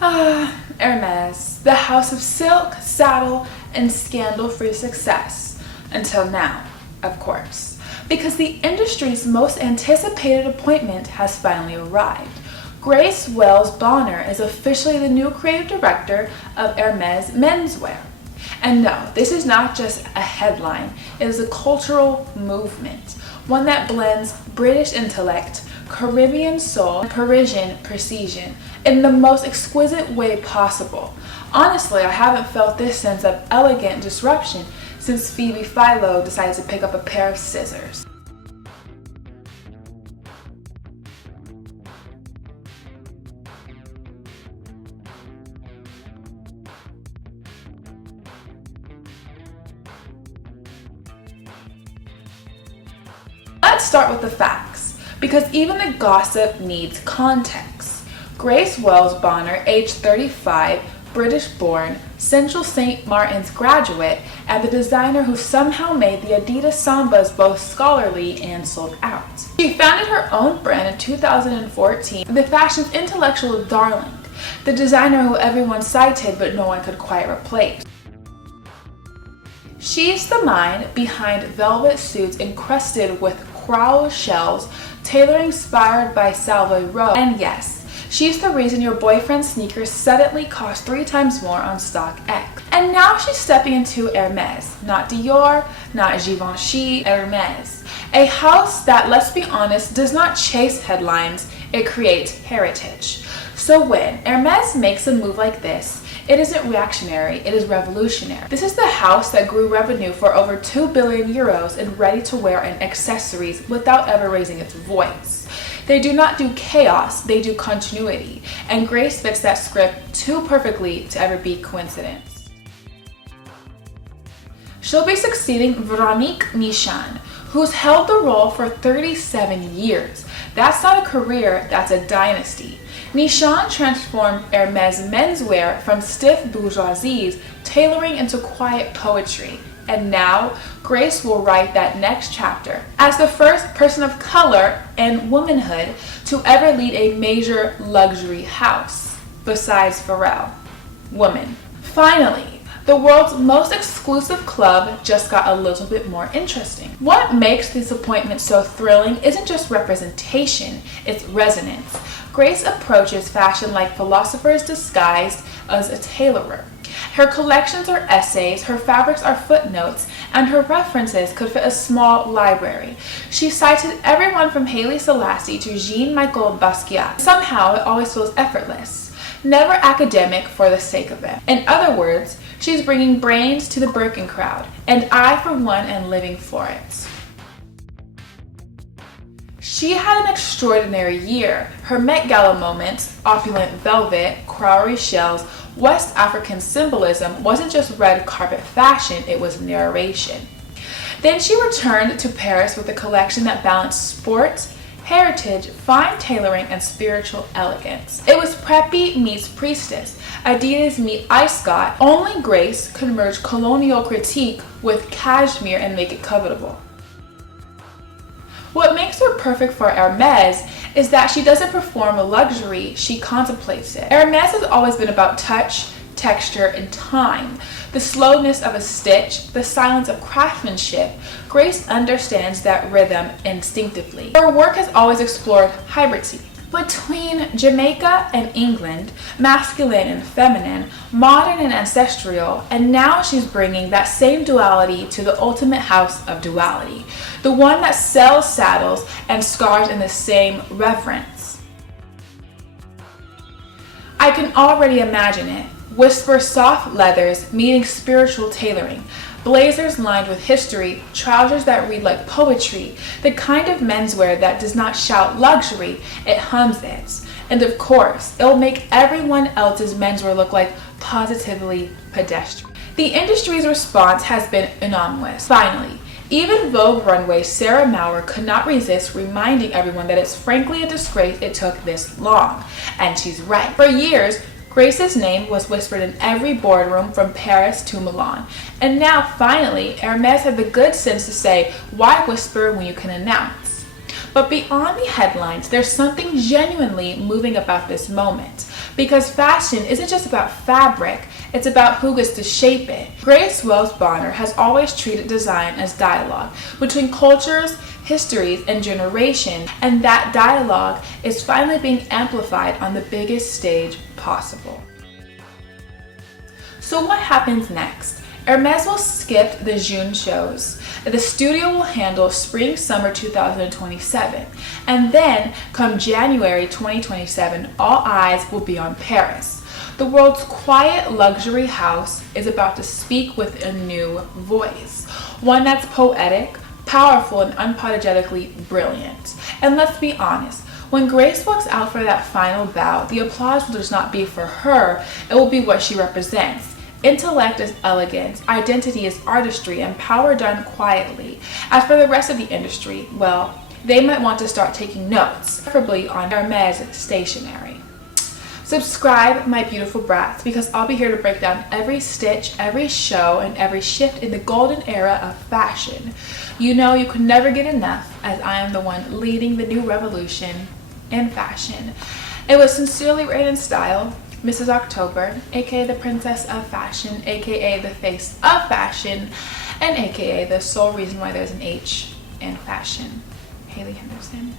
Ah, Hermès, the house of silk, saddle, and scandal-free success. Until now, of course. Because the industry's most anticipated appointment has finally arrived. Grace Wells Bonner is officially the new creative director of Hermès Menswear. And no, this is not just a headline, it is a cultural movement, one that blends British intellect, Caribbean soul, and Parisian precision in the most exquisite way possible. Honestly, I haven't felt this sense of elegant disruption since Phoebe Philo decided to pick up a pair of scissors. Let's start with the facts, because even the gossip needs context. Grace Wells Bonner, age 35, British-born, Central St. Martin's graduate, and the designer who somehow made the Adidas Sambas both scholarly and sold out. She founded her own brand in 2014, the fashion's intellectual darling, the designer who everyone cited but no one could quite replace. She's the mind behind velvet suits encrusted with coral shells, tailoring inspired by Savile Row, and yes, she's the reason your boyfriend's sneakers suddenly cost 3 times more on StockX. And now she's stepping into Hermès, not Dior, not Givenchy, Hermès. A house that, let's be honest, does not chase headlines, it creates heritage. So when Hermès makes a move like this, it isn't reactionary, it is revolutionary. This is the house that grew revenue for over 2 billion euros in ready-to-wear and accessories without ever raising its voice. They do not do chaos, they do continuity, and Grace fits that script too perfectly to ever be coincidence. She'll be succeeding Véronique Michon, who's held the role for 37 years. That's not a career, that's a dynasty. Michon transformed Hermès menswear from stiff bourgeoisie's tailoring into quiet poetry. And now, Grace will write that next chapter as the first person of color and womanhood to ever lead a major luxury house, besides Pharrell. Woman. Finally, the world's most exclusive club just got a little bit more interesting. What makes this appointment so thrilling isn't just representation, it's resonance. Grace approaches fashion like philosophers disguised as a tailorer. Her collections are essays, her fabrics are footnotes, and her references could fit a small library. She cited everyone from Haile Selassie to Jean-Michel Basquiat. Somehow, it always feels effortless, never academic for the sake of it. In other words, she's bringing brains to the Birkin crowd, and I, for one, am living for it. She had an extraordinary year. Her Met Gala moments, opulent velvet, cowrie shells, West African symbolism wasn't just red carpet fashion, it was narration. Then she returned to Paris with a collection that balanced sport, heritage, fine tailoring, and spiritual elegance. It was preppy meets priestess, Adidas meets Ice Scott. Only Grace could merge colonial critique with cashmere and make it covetable. What makes her perfect for Hermès is that she doesn't perform a luxury, she contemplates it. Hermès has always been about touch, texture, and time. The slowness of a stitch, the silence of craftsmanship. Grace understands that rhythm instinctively. Her work has always explored hybridity. Between Jamaica and England, masculine and feminine, modern and ancestral, and now she's bringing that same duality to the ultimate house of duality, the one that sells saddles and scarves in the same reverence. I can already imagine it. Whisper soft leathers meeting spiritual tailoring, blazers lined with history, trousers that read like poetry, the kind of menswear that does not shout luxury, it hums it. And of course, it'll make everyone else's menswear look like positively pedestrian. The industry's response has been anomalous. Finally, even Vogue runway Sarah Maurer could not resist reminding everyone that it's frankly a disgrace it took this long. And she's right. For years, Grace's name was whispered in every boardroom from Paris to Milan. And now, finally, Hermès had the good sense to say, why whisper when you can announce? But beyond the headlines, there's something genuinely moving about this moment. Because fashion isn't just about fabric, it's about who gets to shape it. Grace Wells Bonner has always treated design as dialogue between cultures, histories, and generations, and that dialogue is finally being amplified on the biggest stage possible. So what happens next? Hermès will skip the June shows. The studio will handle spring-summer 2027. And then, come January 2027, all eyes will be on Paris. The world's quiet luxury house is about to speak with a new voice. One that's poetic, powerful, and unapologetically brilliant. And let's be honest, when Grace walks out for that final bow, the applause will just not be for her, it will be what she represents. Intellect is elegance, identity is artistry, and power done quietly. As for the rest of the industry, well, they might want to start taking notes, preferably on Hermès stationery. Subscribe, my beautiful brats, because I'll be here to break down every stitch, every show, and every shift in the golden era of fashion. You know you could never get enough, as I am the one leading the new revolution in fashion. It was sincerely written in style, Mrs.October, aka the princess of fashion, aka the face of fashion, and aka the sole reason why there's an H in fashion. Haley Henderson.